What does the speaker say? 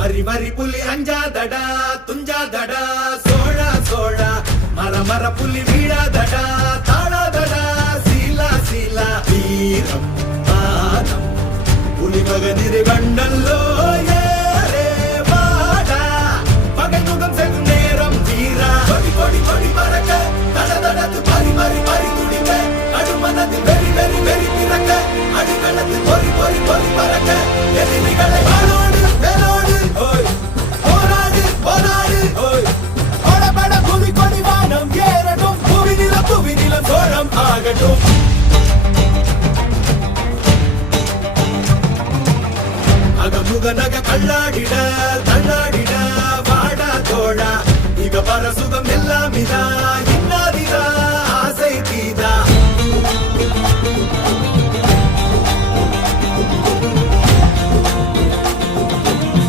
மரி மரி புலி அஞ்சாதடா துஞ்சாதடா சோழா சோழா மர மர புலி வீழாதடா தாழாதடா சீலா சீலா வீரம் மானம் புலி மகனிரு கண்டல்லோ ஏரே வாடா பகை முகம் செகும் நேரம் வீரா கொடி கொடி கொடி பறக்க தட தடத்து பறி மறி மறி துடிக்க அடுமனது வெறி வெறி வெறி பிறக்க அடிகளத்து பொறி பொறி பொறி பறக்க எதிரிகளை வாழோடு வேலோடு ஓய் போராடு போராடு ஓய் பட புவி கொடி வானம் ஏறட்டும் புவி நிலம் சோழம் ஆகட்டும் அகமுக நக கல்லாடிட தள்ளாடிட வாடா தோழா இக பர சுகம் எல்லாம் இதா இன்னாதிதா